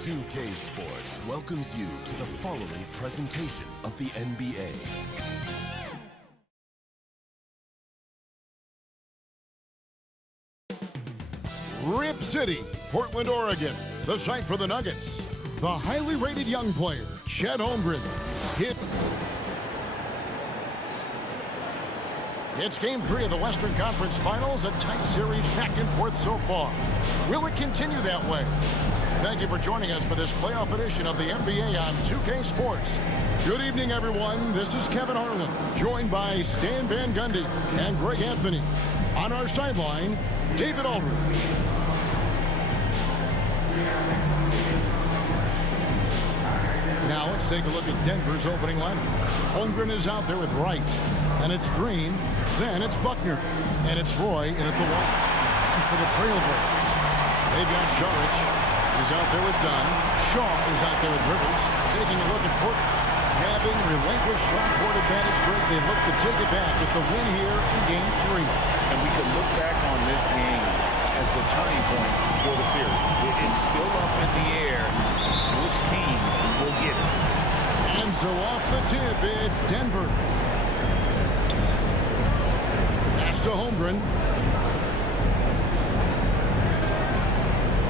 2K Sports welcomes you to the following presentation of the NBA. Rip City, Portland, Oregon, the site for the Nuggets. The highly rated young player, Chet Holmgren, It's Game 3 of the Western Conference Finals, a tight series back and forth so far. Will it continue that way? Thank you for joining us for this playoff edition of the NBA on 2K Sports. Good evening, everyone. This is Kevin Harlan, joined by Stan Van Gundy and Greg Anthony. On our sideline, David Aldridge. Now let's take a look at Denver's opening lineup. Holmgren is out there with Wright, and it's Green, then it's Buckner, and it's Roy in at the wall. And for the Trailblazers, they've got Saric, who's out there with Dunn. Shaw is out there with Rivers. Taking a look at Portland. Having relinquished front court advantage, Greg, they look to take it back with the win here in Game 3. And we can look back on this game as the turning point for the series. It's still up in the air. Which team will get it? And so off the tip, it's Denver. Pass to Holmgren.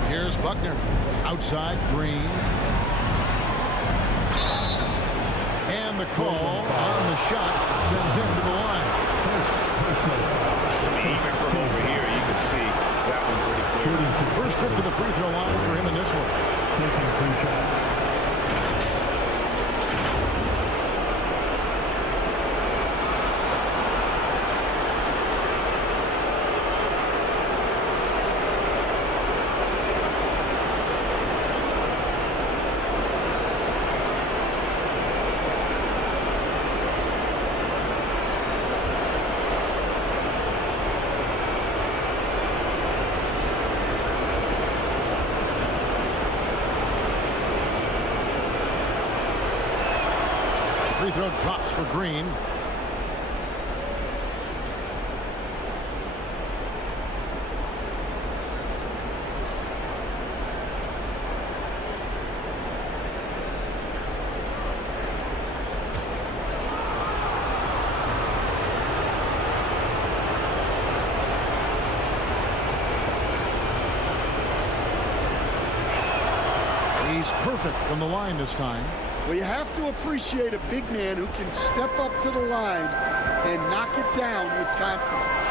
Here's Buckner. Outside, Green. And the call on the shot sends him to the line. Even from over here, you can see that one pretty clear. First trip to the free throw line for him in this one. Taking 2 shots. Free throw drops for Green. He's perfect from the line this time. Well, you have to appreciate a big man who can step up to the line and knock it down with confidence.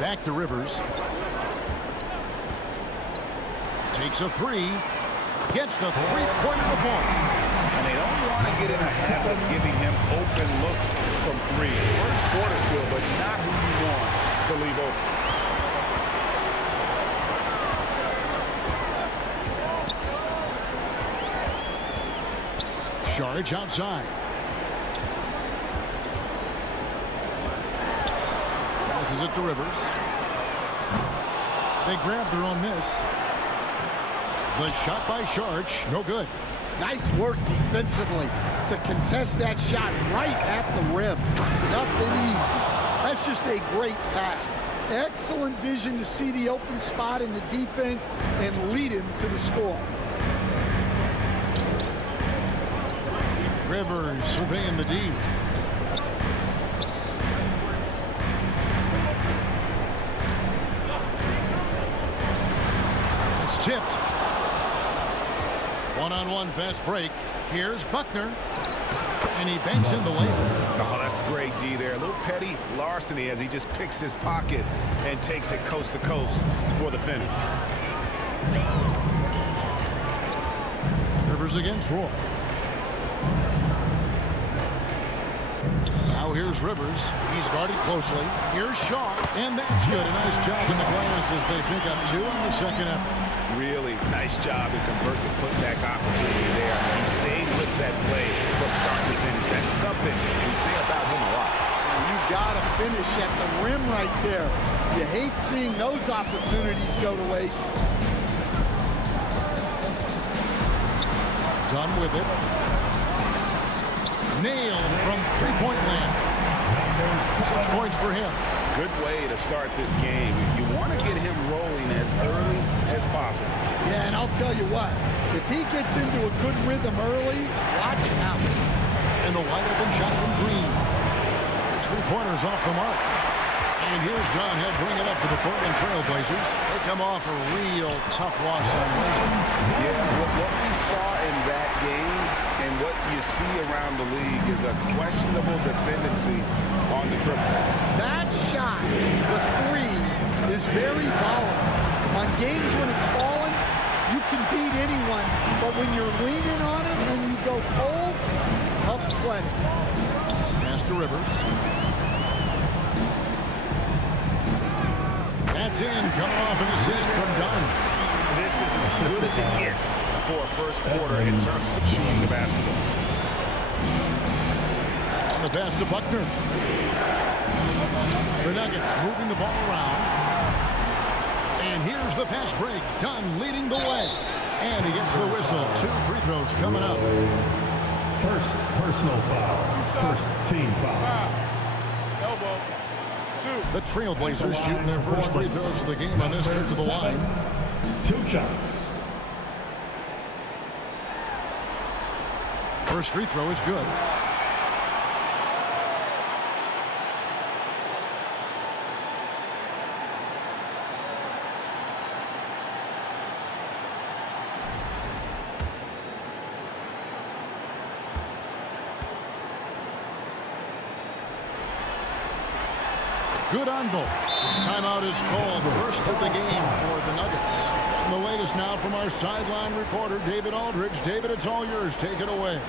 Back to Rivers. Takes a three. Gets the three-pointer to fall. And they don't want to get in a habit of giving him open looks from three. First quarter still, but not who you want to leave open. Saric outside. Passes it to Rivers. They grab their own miss. The shot by Saric, no good. Nice work defensively to contest that shot right at the rim. Nothing easy. That's just a great pass. Excellent vision to see the open spot in the defense and lead him to the score. Rivers surveying the D. It's tipped. One-on-one fast break. Here's Buckner. And he banks in the layup. Oh, that's great D there. A little petty larceny as he just picks his pocket and takes it coast to coast for the finish. Rivers against Roy. Now here's Rivers. He's guarded closely. Here's Shaw. And that's good. A nice job in the glass as they pick up 2 on the second effort. Really nice job to convert the putback opportunity there. He stayed with that play from start to finish. That's something we say about him a lot. You got to finish at the rim right there. You hate seeing those opportunities go to waste. Done with it. Nailed from three-point land. 6 points for him. Good way to start this game. You want to get him rolling as early as possible. I'll tell you what, if he gets into a good rhythm early, watch out. And the wide open shot from Green. His three-pointers off the mark. And here's Dunn. He'll bring it up for the Portland Trail Blazers. They come off a real tough loss on Wednesday. Yeah, what we saw in that game and what you see around the league is a questionable dependency on the triple. That shot, the three, is very volatile. On games when it's falling, you can beat anyone. But when you're leaning on it and you go cold, tough sledding. Pass to Rivers. That's in, coming off an assist from Dunn. This is as good as it gets for a first quarter in terms of shooting the basketball. On the pass to Buckner. The Nuggets moving the ball around. And here's the fast break. Dunn leading the way. And he gets the whistle. 2 free throws coming up. First personal foul. First team foul. Elbow. The Trailblazers shooting their first free throws of the game on this trip to the line. 2 shots. First free throw is good. Good on both. Timeout is called. First of the game for the Nuggets. And the latest now from our sideline reporter, David Aldridge. David, it's all yours. Take it away.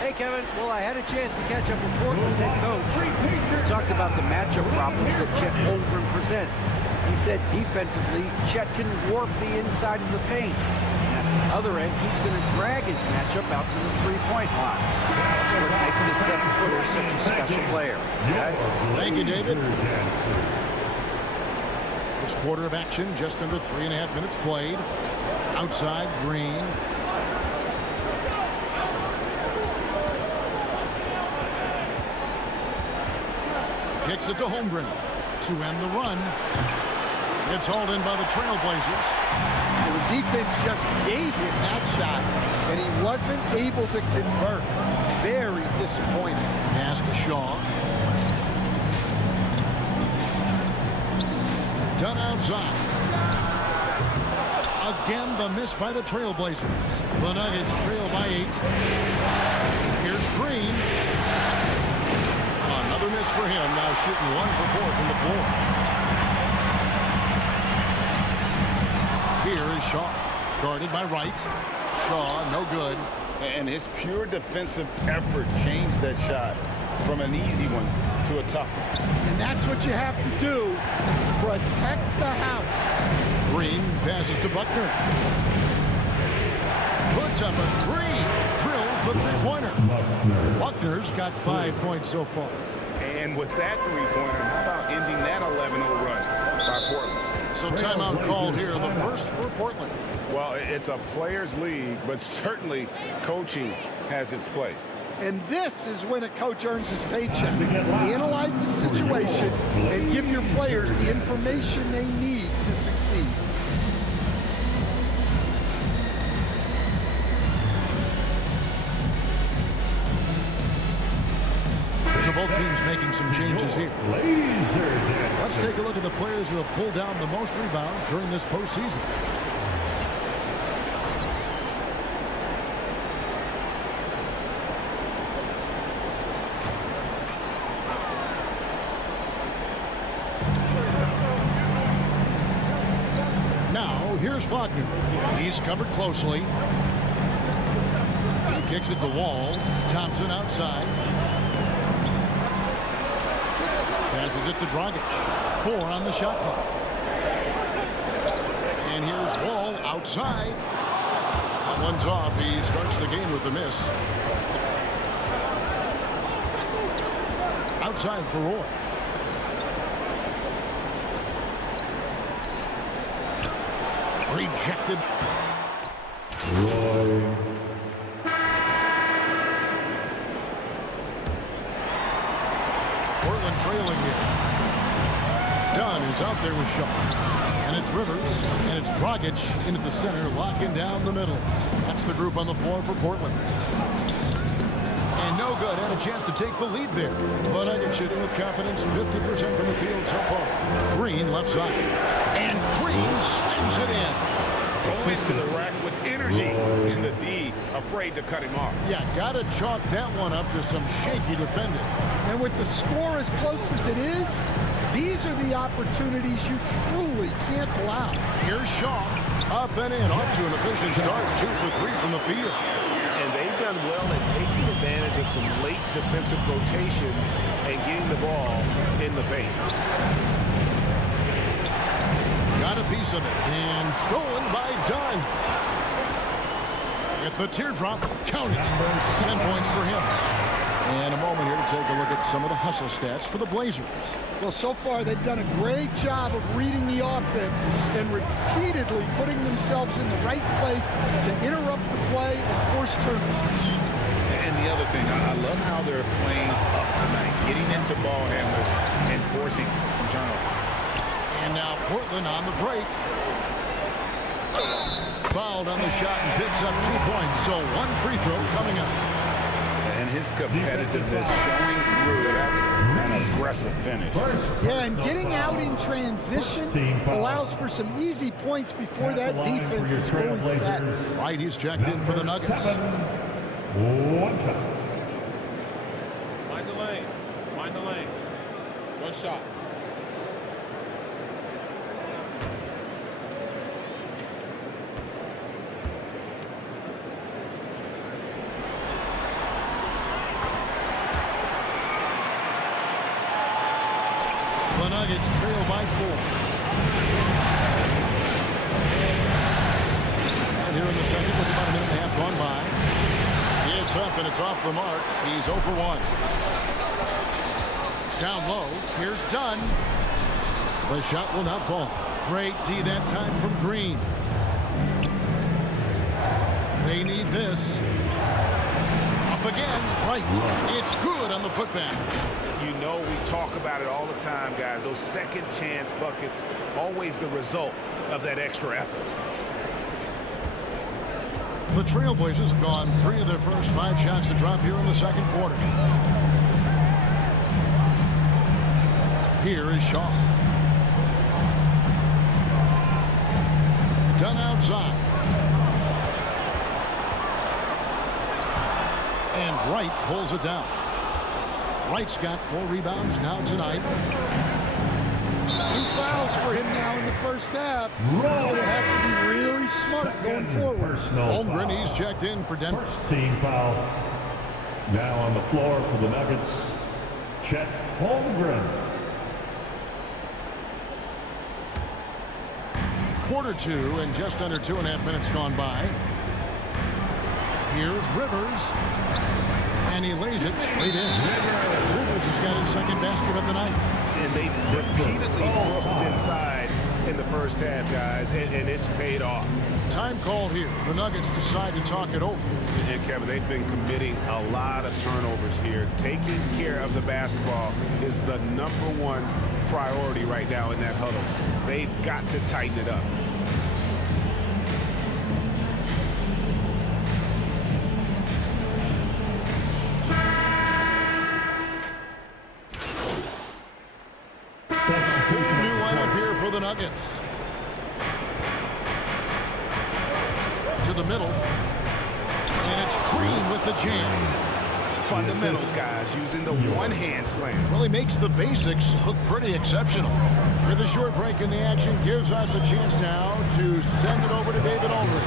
Hey, Kevin. Well, I had a chance to catch up with Portland's head coach. We talked about the matchup problems that Chet Holmgren presents. He said defensively, Chet can warp the inside of the paint. And at the other end, he's going to drag his matchup out to the three-point line. That's what makes this 7-footer such a special player. Guys? Thank you, David. First quarter of action, just under 3.5 minutes played. Outside, Green. Kicks it to Holmgren to end the run. It's hauled in by the Trailblazers. The defense just gave him that shot, and he wasn't able to convert. Very disappointing. Pass to Shaw. Done outside. Again, the miss by the Trailblazers. The Nuggets trail by 8. Here's Green. Another miss for him. Now shooting 1 for 4 from the floor. Here is Shaw. Guarded by Wright. Shaw, no good. And his pure defensive effort changed that shot from an easy one to a tough one. And that's what you have to do. Protect the house. Green passes to Buckner. Puts up a 3. Drills the three-pointer. Buckner's got 5 points so far. And with that three-pointer, how about ending that 11-0 run by Portland? So timeout called here, the first for Portland. Well, it's a players' league, but certainly coaching has its place. And this is when a coach earns his paycheck. Analyze the situation and give your players the information they need to succeed. So both teams making some changes here. Let's take a look at the players who have pulled down the most rebounds during this postseason. Now, here's Wagner. He's covered closely. He kicks it to Wall. Thompson outside. Passes it to Dragic. 4 on the shot clock. And here's Wall outside. That one's off. He starts the game with a miss. Outside for Roy. Rejected. Roy. Portland trailing here. Dunn is out there with Shaw. And it's Rivers, and it's Dragic into the center, locking down the middle. That's the group on the floor for Portland. And no good. Had a chance to take the lead there. The Nuggets shooting with confidence, 50% from the field so far. Green left side. And Green slams it in. Going to the rack with energy, and the D afraid to cut him off. Yeah, got to chalk that one up to some shaky defending. And with the score as close as it is, these are the opportunities you truly can't allow. Here's Shaw. Up and in. Off to an efficient start. 2 for 3 from the field. And they've done well at taking advantage of some late defensive rotations and getting the ball in the paint. Got a piece of it. And stolen by Dunn. With the teardrop. Count it. 10 points for him. And a moment here to take a look at some of the hustle stats for the Blazers. Well, so far they've done a great job of reading the offense and repeatedly putting themselves in the right place to interrupt the play and force turnovers. And the other thing, I love how they're playing up tonight, getting into ball handlers and forcing some turnovers. And now Portland on the break. Fouled on the shot and picks up 2 points. So 1 free throw coming up. And his competitiveness showing through. That's an aggressive finish. Yeah, and getting out in transition allows for some easy points before that defense is fully set. Right, he's checked in for the Nuggets. 1 shot. Find the lanes. Find the lanes. 1 shot. The Nuggets trail by 4. And here in the second with about a minute and a half gone by. It's up and it's off the mark. He's 0 for 1. Down low. Here's Dunn. The shot will not fall. Great D that time from Green. They need this. Up again. Right. It's good on the putback. You know, we talk about it all the time, guys. Those second chance buckets, always the result of that extra effort. The Trailblazers have gone 3 of their first 5 shots to drop here in the second quarter. Here is Shaw. Done outside. And Wright pulls it down. Wright's got 4 rebounds now tonight. 2 fouls for him now in the first half. He's going to have to be really smart going forward. Holmgren, he's checked in for Denver. First team foul. Now on the floor for the Nuggets, Chet Holmgren. Quarter 2 and just under 2.5 minutes gone by. Here's Rivers. And he lays it straight in. Rivers has got his second basket of the night. And they repeatedly broke inside in the first half, guys, and it's paid off. Time called here. The Nuggets decide to talk it over. And Kevin, they've been committing a lot of turnovers here. Taking care of the basketball is the #1 priority right now in that huddle. They've got to tighten it up. New lineup here for the Nuggets. To the middle. And it's Green with the jam. Fundamentals, guys, using the one-hand slam. Well, he makes the basics look pretty exceptional. With a short break in the action, gives us a chance now to send it over to David Aldridge.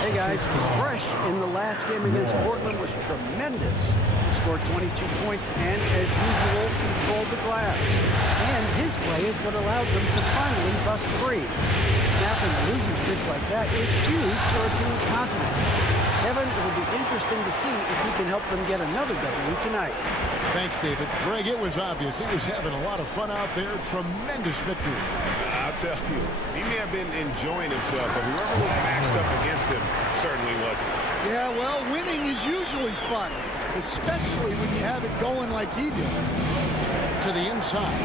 Hey guys, Fresh in the last game against Portland was tremendous. He scored 22 points and, as usual, controlled the glass. And his play is what allowed them to finally bust free. Snapping a losing streak like that is huge for a team's confidence. Kevin, it'll be interesting to see if he can help them get another W tonight. Thanks, David. Greg, it was obvious. He was having a lot of fun out there. Tremendous victory. I'll tell you, he may have been enjoying himself, but whoever was matched up against him certainly wasn't. Yeah, well, winning is usually fun, especially when you have it going like he did. To the inside.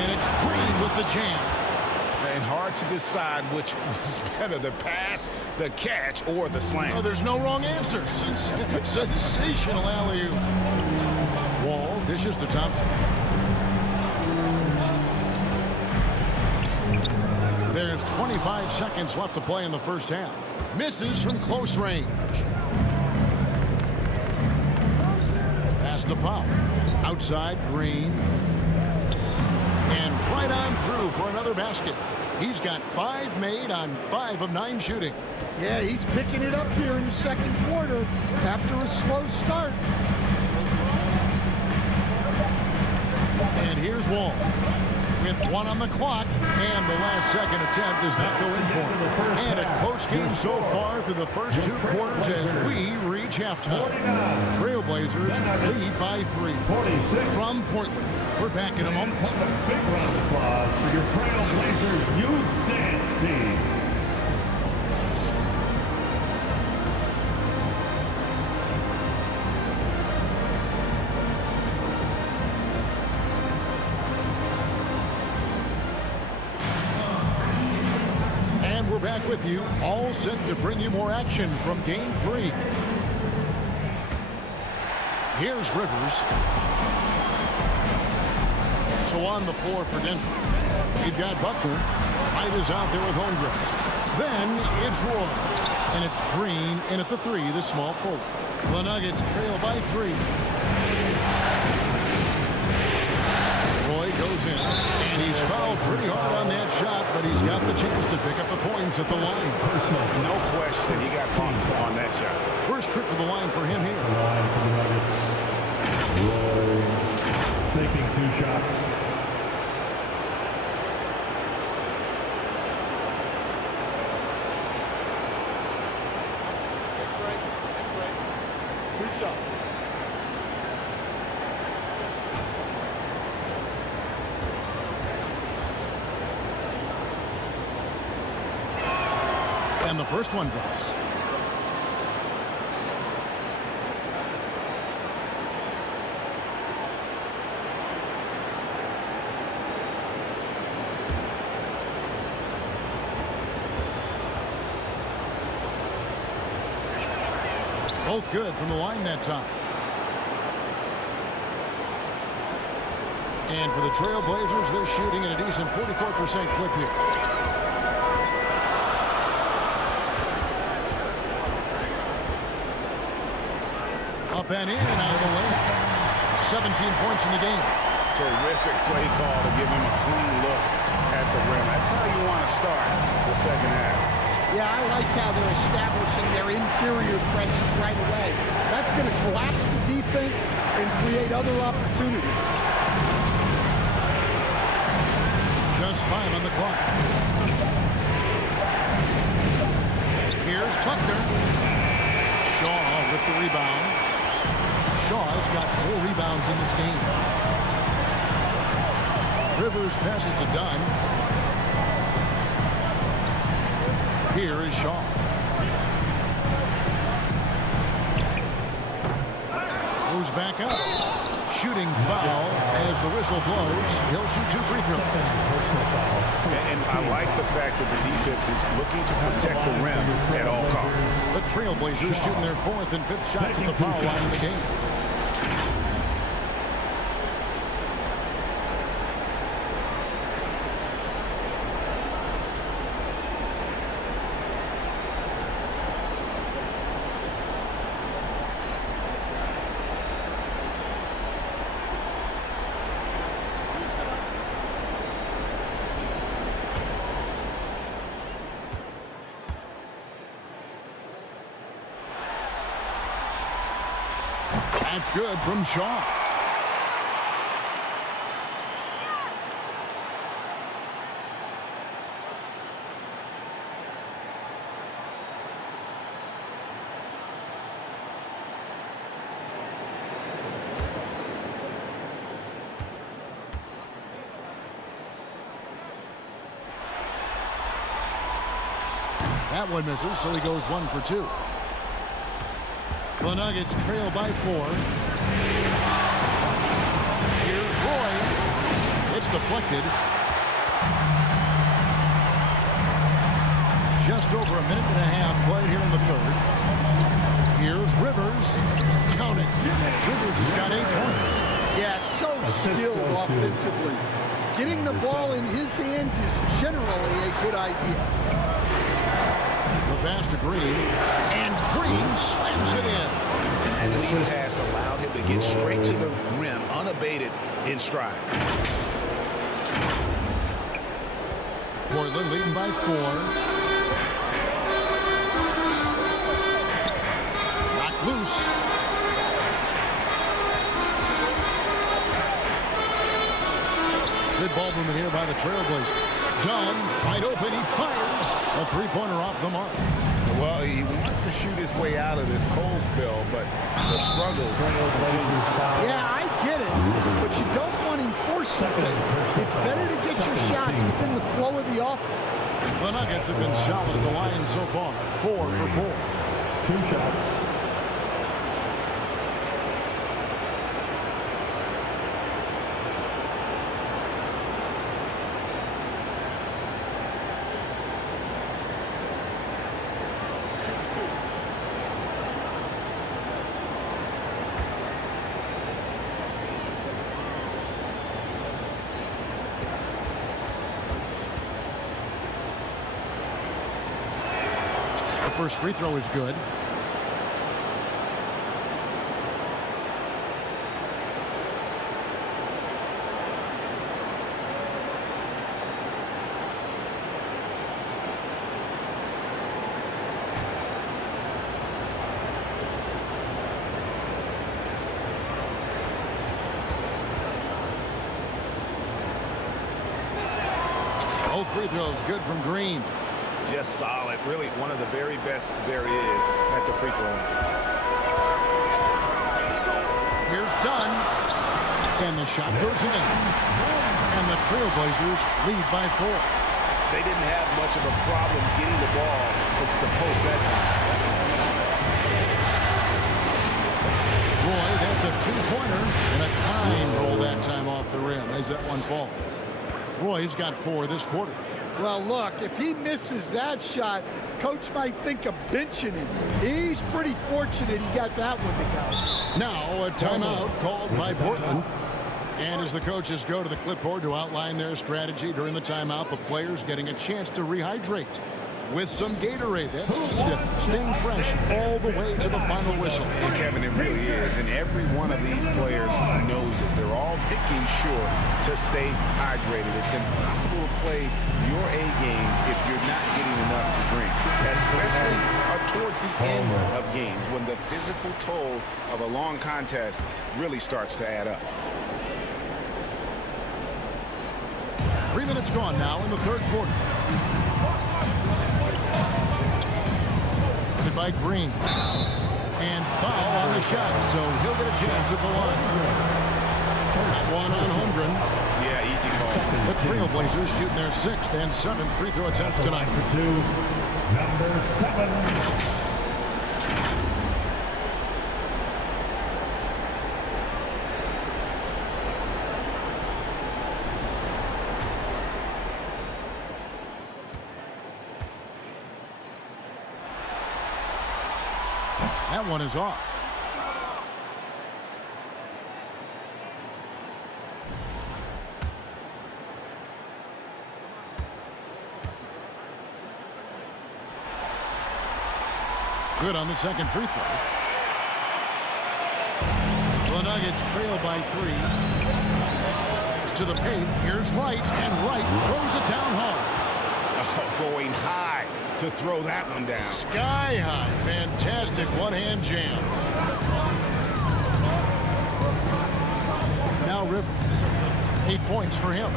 And it's Green with the jam. And hard to decide which was better, the pass, the catch, or the slam. Oh, there's no wrong answer. Sensational alley-oop. Wall dishes to Thompson. There's 25 seconds left to play in the first half. Misses from close range. Pass to Powell. Outside, Green. And right on through for another basket. He's got 5 made on 5 of 9 shooting. Yeah, he's picking it up here in the second quarter after a slow start. And here's Wall with 1 on the clock, and the last second attempt does not go in for him. And a close game so far through the first 2 quarters as we reach halftime. Trailblazers lead by 3. From Portland, we're back in a moment. A big round of applause for your Trailblazers youth dance team. We're back with you, all set to bring you more action from Game 3. Here's Rivers. So on the floor for Denver. We've got Buckner. White is out there with Holmgren. Then it's Roy. And it's Green in at the 3, the small forward. The Nuggets trail by 3. Roy goes in, and he's fouled pretty hard on that shot, but he's got the chance to pick up the points at the line. No question, he got punked on that shot. First trip to the line for him here. The line for the Nuggets. Roy taking 2 shots. Take a break. Take a break. 2 shots. And the first one drops. Both good from the line that time. And for the Trailblazers, they're shooting at a decent 44% clip here. Up and in and out of the lane. 17 points in the game. Terrific play call to give him a clean look at the rim. That's how you want to start the second half. Yeah, I like how they're establishing their interior presence right away. That's going to collapse the defense and create other opportunities. Just 5 on the clock. Here's Buckner. Shaw with the rebound. Shaw's got 4 rebounds in this game. Rivers passes to Dunn. Here is Shaw. Goes back up. Shooting foul as the whistle blows. He'll shoot 2 free throws. And I like the fact that the defense is looking to protect the rim at all costs. The Trailblazers shooting their 4th and 5th shots at the foul line in the game. That's good from Shaw. That one misses, so he goes 1 for 2. The Nuggets trail by 4. Here's Roy. It's deflected. just over a minute and a half played here in the third. Here's Rivers. Count it. Rivers has got 8 points. Yeah, so skilled offensively. Getting the ball in his hands is generally a good idea. The pass to Green. And Green slams it in. And the lead pass allowed him to get straight to the rim, unabated in stride. Portland leading by 4. Knocked loose. Good ball movement here by the Trailblazers. Dunn, wide open, he fires. A three-pointer off the mark. Well, he wants to shoot his way out of this cold spell, but the struggles continue. Yeah, I get it, but you don't want him forcing things. It's better to get your shots within the flow of the offense. The Nuggets have been solid at the line so far. 4 for 4. 2 shots. The first free throw is good. Both free throws good from Green. Just solid. Really one of the very best there is at the free throw line. Here's Dunn. And the shot goes in. And the Trailblazers lead by 4. They didn't have much of a problem getting the ball into the post that time. Roy, that's a 2-pointer. And a climb roll that time off the rim as that one falls. Roy's got 4 this quarter. Well, look, if he misses that shot, coach might think of benching him. He's pretty fortunate he got that one to go. Now a timeout called by Portland. And as the coaches go to the clipboard to outline their strategy during the timeout, the players getting a chance to rehydrate with some Gatorade. That's staying fresh all the way to the final whistle. And Kevin, it really is. And every one of these players knows it. They're all making sure to stay hydrated. It's impossible to play your A game if you're not getting enough to drink, especially towards the end of games when the physical toll of a long contest really starts to add up. 3 minutes gone now in the third quarter. By Green. And foul on the shot, so he'll get a chance at the line. First one on Holmgren. Yeah, easy call. The Trailblazers shooting their 6th and 7th free throw attempts tonight. For 2, number 7. That one is off. Good on the second free throw. The Nuggets trail by 3. To the paint. Here's Wright, and Wright throws it down hard. Oh, going high to throw that one down. Sky high. Fantastic one-hand jam. Now Rivers. 8 points for him.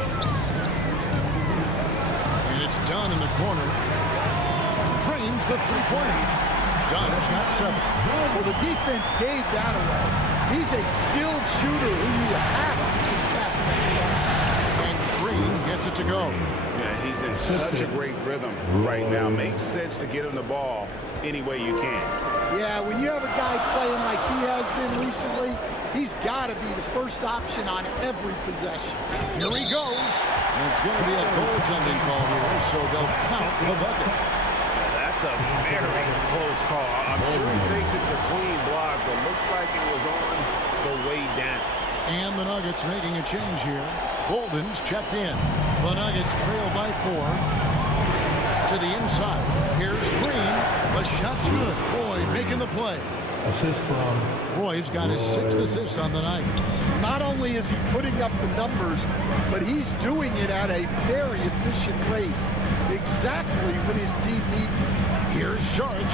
And it's Dunn in the corner. Drains the three-pointer. Dunn's got 7. Well, the defense gave that away. He's a skilled shooter who you have to contest. And Green gets it to go. Yeah, he's in such a great rhythm right now. Makes sense to get him the ball any way you can. Yeah, when you have a guy playing like he has been recently, he's got to be the first option on every possession. Here he goes. And it's going to be a goaltending call here, so they'll count the bucket. That's a very close call. I'm sure he thinks it's a clean block, but looks like it was on the way down. And the Nuggets making a change here. Bolden's checked in. The Nuggets trail by 4. To the inside. Here's Green. The shot's good. Roy making the play. Assist from Roy's got his 6th assist on the night. Not only is he putting up the numbers, but he's doing it at a very efficient rate. Exactly when his team needs it. Here's Saric.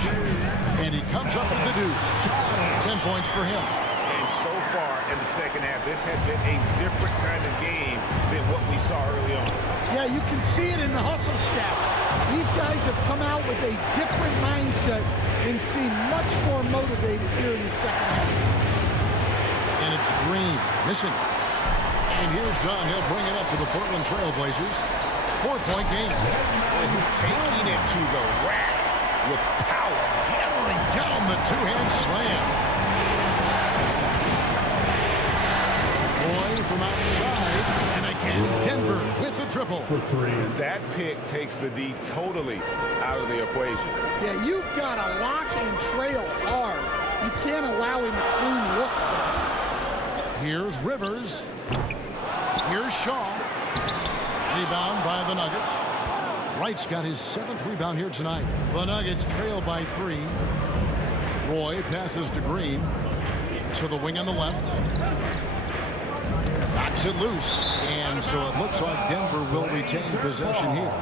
And he comes up with the deuce. 10 points for him. And so far in the second half, this has been a different kind of game than what we saw early on. Yeah, you can see it in the hustle stats. These guys have come out with a different mindset and seem much more motivated here in the second half. And it's Green missing. And here's Dunn. He'll bring it up to the Portland Trail Blazers. 4-point game. Taking it to the rack with power. Hammering down the two-hand slam. Boy from outside. And again, Denver with the triple. for 3. That pick takes the D totally out of the equation. Yeah, you've got to lock and trail hard. You can't allow him a clean look. Here's Rivers. Here's Shaw. Rebound by the Nuggets. Wright's got his 7th rebound here tonight. The Nuggets trail by 3. Roy passes to Green. To the wing on the left. Knocks it loose. And so it looks like Denver will retain possession here.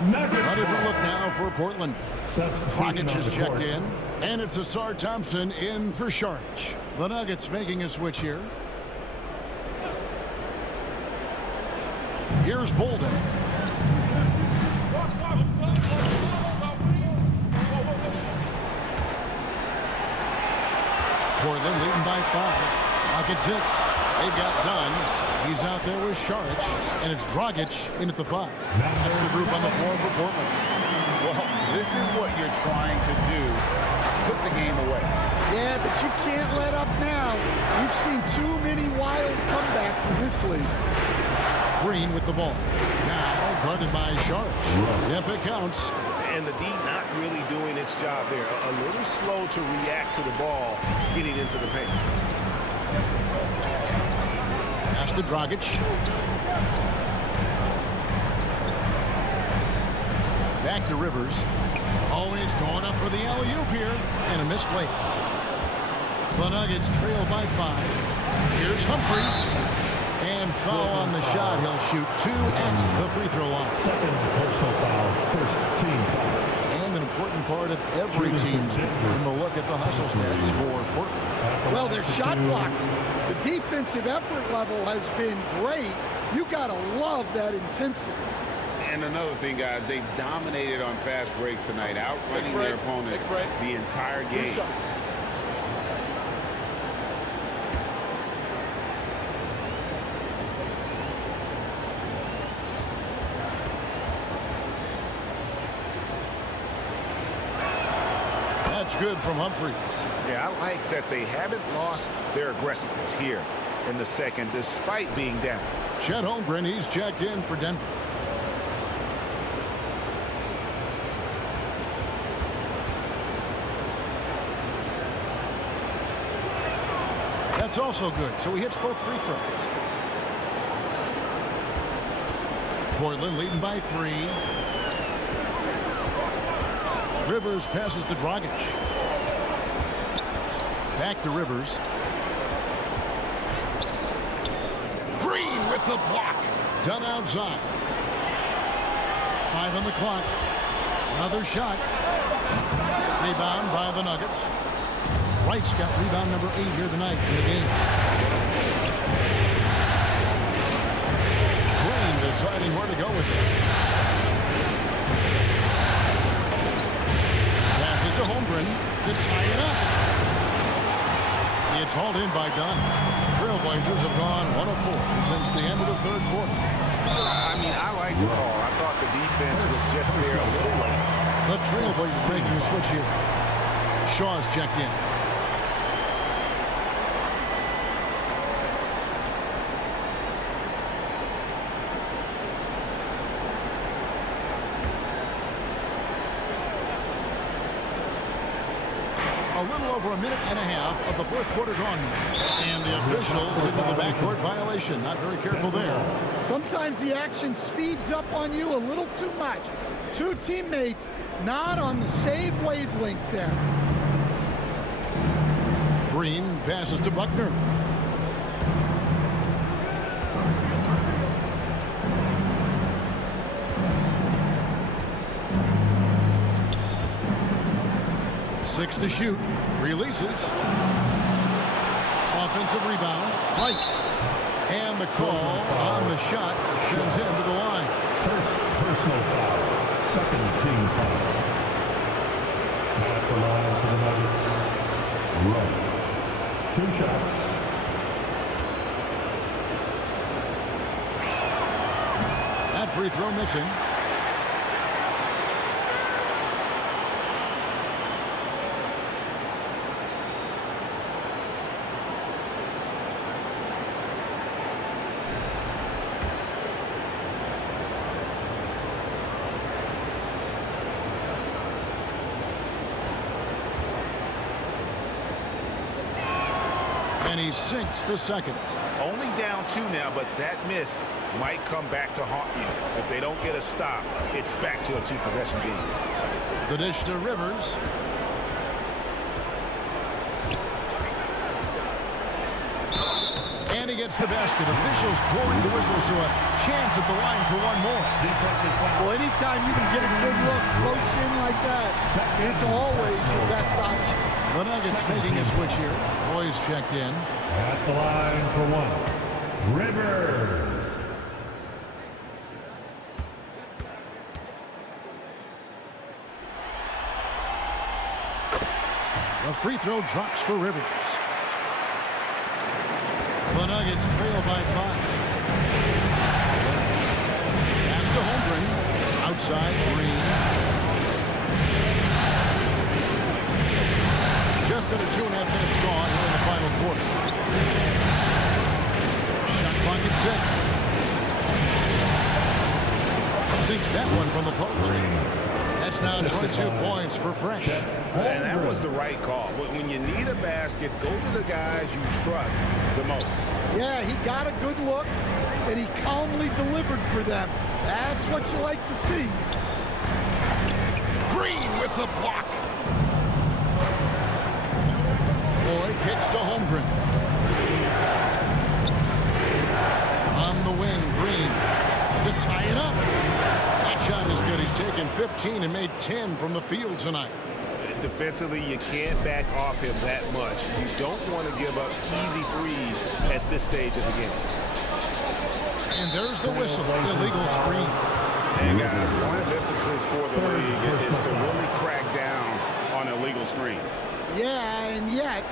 A different look now for Portland. Dragic is checked in. And it's Ausar Thompson in for Saric. The Nuggets making a switch here. Here's Bolden. Portland leading by 5. Rockets 6. They've got Dunn. He's out there with Saric. And it's Dragic in at the 5. That's the group on the floor for Portland. Well, this is what you're trying to do. Put the game away. Yeah, but you can't let up now. We've seen too many wild comebacks in this league. Green with the ball. Now guarded by Saric. Yep, it counts. And the D not really doing its job there. A little slow to react to the ball getting into the paint. Pass to Dragic. Back to Rivers. Always going up for the alley-oop here. And a missed layup. The Nuggets trail by 5. Here's Humphries. And foul on the shot. He'll shoot 2 at the free throw line. Second personal foul. First team foul. And an important part of every team's game. And we'll look at the hustle stats for Portland. Well, their shot blocking. The defensive effort level has been great. You got to love that intensity. And another thing, guys, they've dominated on fast breaks tonight, outrunning their opponent the entire game. That's good from Humphries. Yeah, I like that they haven't lost their aggressiveness here in the second, despite being down. Chet Holmgren, he's checked in for Denver. That's also good, so he hits both free throws. Portland leading by 3. Rivers passes to Dragic. Back to Rivers. Green with the block. Done outside. 5 on the clock. Another shot. Rebound by the Nuggets. Wright's got rebound number 8 here tonight in the game. Green deciding where to go with it. Pass it to Holmgren to tie it up. It's hauled in by Dunn. Trailblazers have gone 1 of 4 since the end of the third quarter. I mean, I like the call. I thought the defense was just there a little late. The Trailblazers making a switch here. Shaw's checked in. A little over a minute and a half of the fourth quarter gone now. And the official signaled the backcourt violation. Not very careful there. Sometimes the action speeds up on you a little too much. Two teammates not on the same wavelength there. Green passes to Buckner. Six to shoot. Releases. Offensive rebound. Right. And the call on the shot sends him to the line. First personal foul. Second team foul. At the line for the Nuggets. Right. 2 shots. That free throw missing. And he sinks the second. Only down 2 now, but that miss might come back to haunt you. If they don't get a stop, it's back to a 2-possession game. The dish to Rivers. And he gets the basket. Officials blowing the whistle, so a chance at the line for one more. Well, anytime you can get a good look close in like that, it's always your best option. The Nuggets making a switch here. Boys checked in. At the line for 1. Rivers. The free throw drops for Rivers. The Nuggets trail by 5. Pass to Holmgren. Outside Green. Just under 2.5 minutes gone here in the final quarter. Shot clock at 6. Sinks that one from the post. That's now 22 points for Fresh. And that was the right call. When you need a basket, go to the guys you trust the most. Yeah, he got a good look, and he calmly delivered for them. That's what you like to see. Green with the block. Boy kicks to Holmgren. On the wing, Green to tie it up. That shot is good. He's taken 15 and made 10 from the field tonight. Defensively, you can't back off him that much. You don't want to give up easy threes at this stage of the game. And there's the whistle, illegal screen. And guys, one of the emphasis for the league is to really crack down on illegal screens. Yeah, and yet,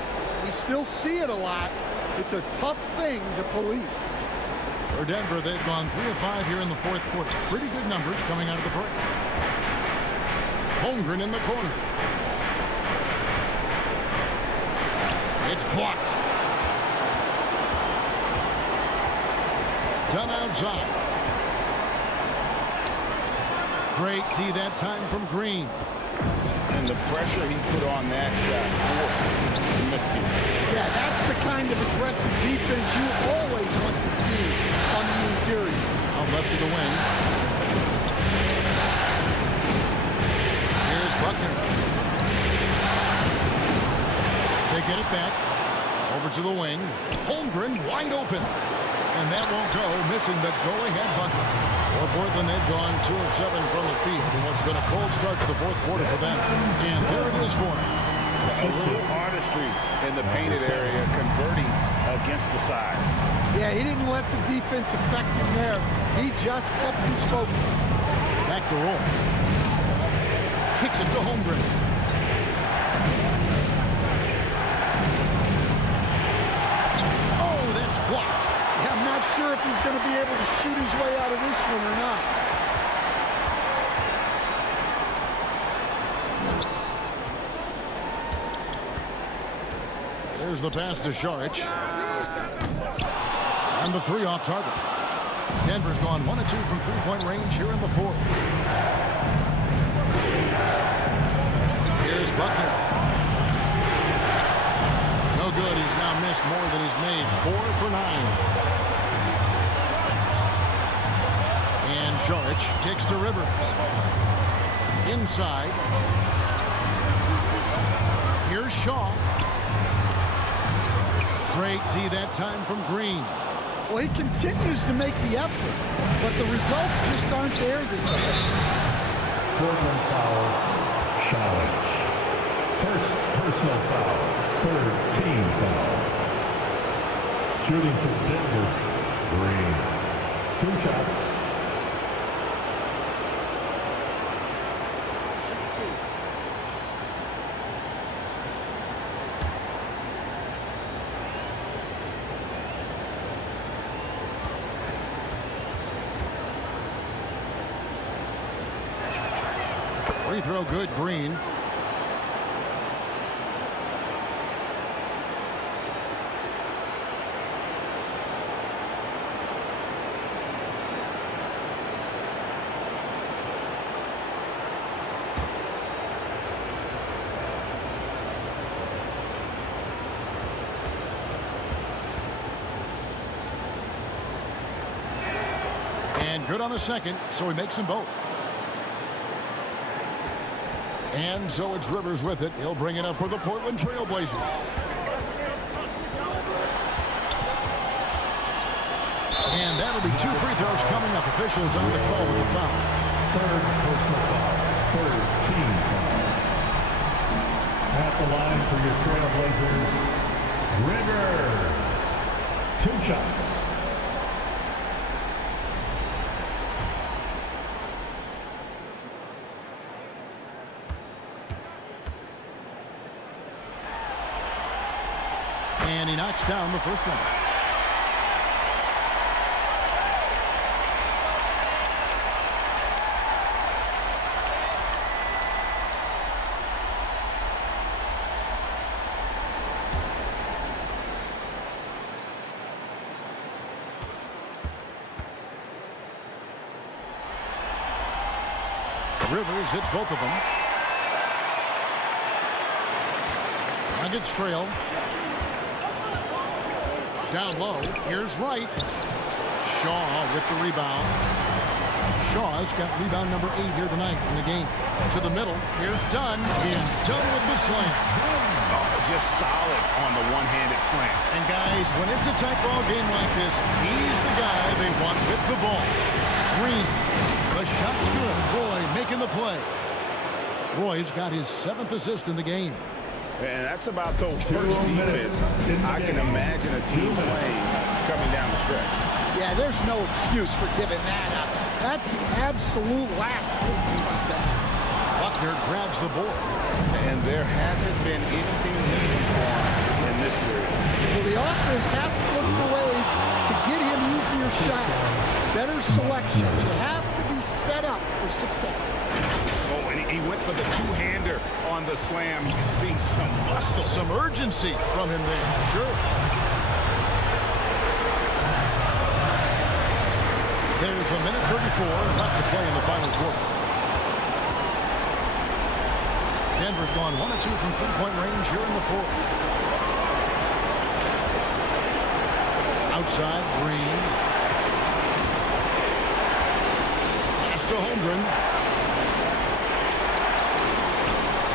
we still see it a lot. It's a tough thing to police. For Denver, they've gone 3 of 5 here in the fourth quarter. Pretty good numbers coming out of the break. Holmgren in the corner. It's blocked. Done outside. Great tee that time from Green. And the pressure he put on that shot forced the miscue. Yeah, that's the kind of aggressive defense you always want to see on the interior. Out left to the wing. Here's Buckner. They get it back. Over to the wing. Holmgren wide open. And that won't go, missing the go-ahead bucket. For Portland, they've gone 2 of 7 from the field in what's been a cold start to the fourth quarter for them. And there it is for them. A little artistry in the painted area, converting against the size. Yeah, he didn't let the defense affect him there. He just kept his focus. Back to roll. Kicks it to Holmgren. Oh, that's blocked. Yeah, I'm not sure if he's going to be able to shoot his way out of this one or not. There's the pass to Šarić. And the 3 off target. Denver's gone 1 of 2 from three-point range here in the fourth. Here's Buckner. more than he's made. 4 for 9. And Saric kicks to Rivers. Inside. Here's Shaw. Great D that time from Green. Well, he continues to make the effort, but the results just aren't there this time. Portland foul, Saric. First personal foul, third team foul. Shooting for Denver, Green. 2 shots. Free throw good, Green. And good on the second, so he makes them both. And so it's Rivers with it. He'll bring it up for the Portland Trail Blazers. And that'll be 2 free throws coming up. Officials on the call with the foul. Third personal foul, third team foul. At the line for your Trail Blazers, Rivers. 2 shots. And he knocks down the first one. Rivers hits both of them. Nuggets trail. Down low. Here's Wright. Shaw with the rebound. Shaw's got rebound number 8 here tonight in the game. To the middle. Here's Dunn. And Dunn with the slam. Oh, just solid on the one-handed slam. And guys, when it's a tight ball game like this, he's the guy they want with the ball. Green. The shot's good. Roy making the play. Roy's got his 7th assist in the game. And that's about the worst defense I can imagine a team playing coming down the stretch. Yeah, there's no excuse for giving that up. That's the absolute last thing you want to have. Buckner grabs the board. And there hasn't been anything easy for him in this period. Well, the offense has to look for ways to get him easier shots, better selections. You have to be set up for success. Oh, and he went for the two-hander on the slam. See some muscle. Some urgency from him there. Sure. There's a minute 34 left to play in the final quarter. Denver's gone 1 of 2 from three-point range here in the fourth. Outside, Green. Pass to Holmgren.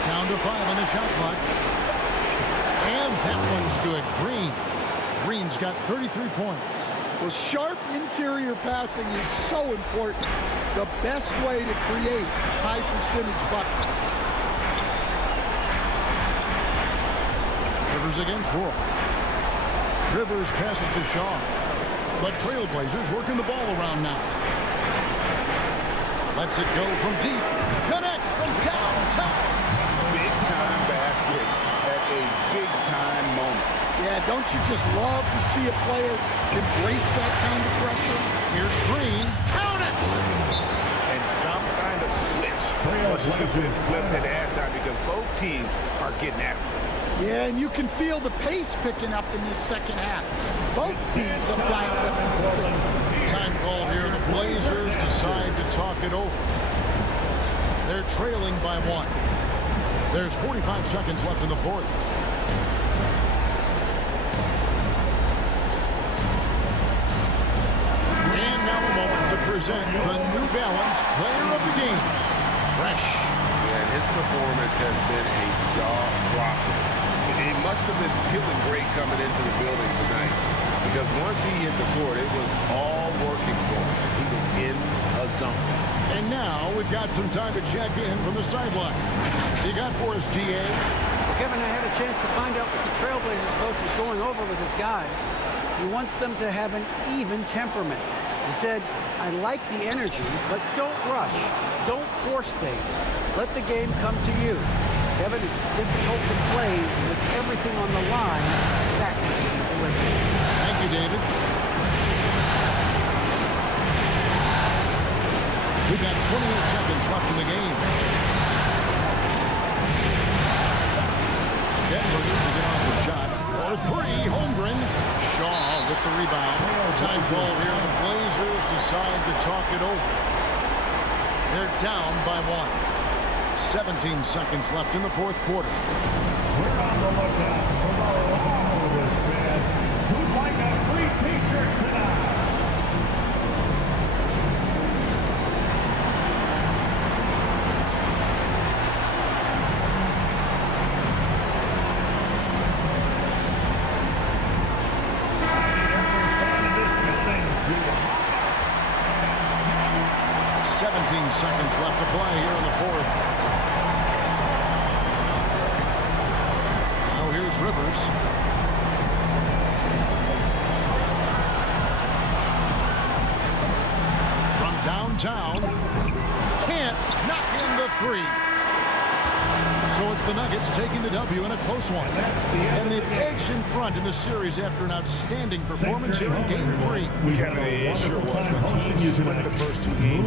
Down to 5 on the shot clock. And that one's good. Green's got 33 points. Well, sharp interior passing is so important. The best way to create high percentage buckets. Rivers against Roy. Rivers passes to Shaw. But Trailblazers working the ball around now. Lets it go from deep. Connects from downtown. Big time basket at a big time moment. Yeah, don't you just love to see a player embrace that kind of pressure? Here's Green. Count it! And some kind of switch must have been flipped at halftime because both teams are getting after it. Yeah, and you can feel the pace picking up in this second half. Both teams have dialed up the intensity. Time called here. The Blazers decide to talk it over. They're trailing by 1. There's 45 seconds left in the fourth. present the New Balance Player of the Game. Fresh. And his performance has been a jaw-dropper. He must have been feeling great coming into the building tonight, because once he hit the court, it was all working for him. He was in a zone. And now we've got some time to check in from the sideline. You got for us, GA? Well, Kevin, I had a chance to find out what the Trailblazers coach was going over with his guys. He wants them to have an even temperament. He said, I like the energy, but don't rush. Don't force things. Let the game come to you. Kevin, it's difficult to play with everything on the line. That can be delivered. Thank you, David. We've got 28 seconds left in the game. Denver needs to get off the shot. For three, Holmgren. Shaw with the rebound. Time called here. The Blazers decide to talk it over. They're down by 1. 17 seconds left in the fourth quarter. We're on the lookout for all of this fans who'd like a free t-shirt tonight. Seconds left to play here in the fourth. Now here's Rivers. From downtown. Can't knock in the three. So it's the Nuggets taking the W in a close one. And they've edged in front in the series after an outstanding performance here in Game 3. Kevin, it sure was. When teams split the first two games,